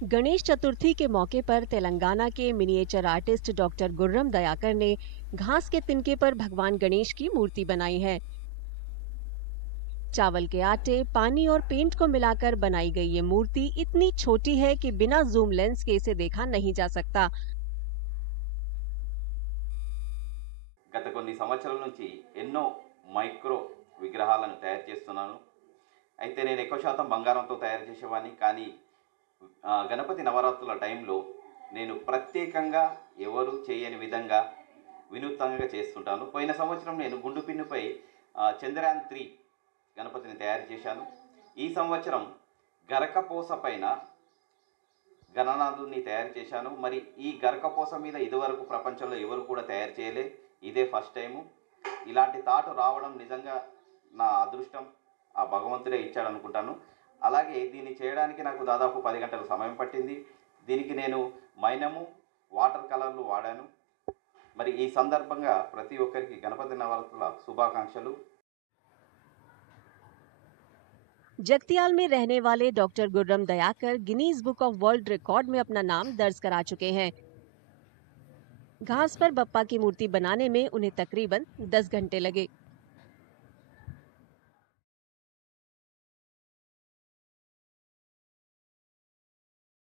गणेश चतुर्थी के मौके पर तेलंगाना के miniature artist doctor Gurram Dayakar ने घास के तिनके पर भगवान गणेश की मूर्ति बनाई है। चावल के आटे, पानी और पेंट को मिलाकर बनाई गई ये मूर्ति इतनी छोटी है कि बिना जूम लेंस के इसे देखा नहीं जा सकता। గత కొన్ని సంవత్సరాల నుంచి ఎన్నో మైక్రో విగ్రహాలను తయారు చేస్తున్నాను. అయితే నేను ఎక్కువ శాతం బంగారంతో తయారు చేసేవాడిని. కానీ గణపతి నవరాత్రుల టైంలో నేను ప్రత్యేకంగా ఎవరు చేయని విధంగా వినూత్నంగా చేస్తుంటాను. పోయిన సంవత్సరం నేను గుండు పిన్నుపై చంద్రయాన్ 3 గణపతిని తయారు చేశాను. ఈ సంవత్సరం గరకపోస పైన గణనాథుని తయారు చేశాను. మరి ఈ గరకపోస మీద ఇదివరకు ప్రపంచంలో ఎవరు కూడా తయారు చేయలే. ఇదే ఫస్ట్ టైము. ఇలాంటి థాట్ రావడం నిజంగా నా అదృష్టం, ఆ భగవంతుడే ఇచ్చాడు అనుకుంటాను. అలాగే దీన్ని చేయడానికి నాకు దాదాపు 10 గంటల సమయం పట్టింది. దీనికి నేను మైనము, వాటర్ కలర్లు వాడాను. మరి ఈ సందర్భంగా ప్రతి ఒక్కరికి గణపతి నవరాత్రుల శుభాకాంక్షలు. जगतियाल में रहने वाले doctor Gurram Dayakar Guinness book of world record में अपना नाम दर्ज करा चुके हैं। घास पर बप्पा की मूर्ति बनाने में उन्हें तकरीबन 10 घंटे लगे।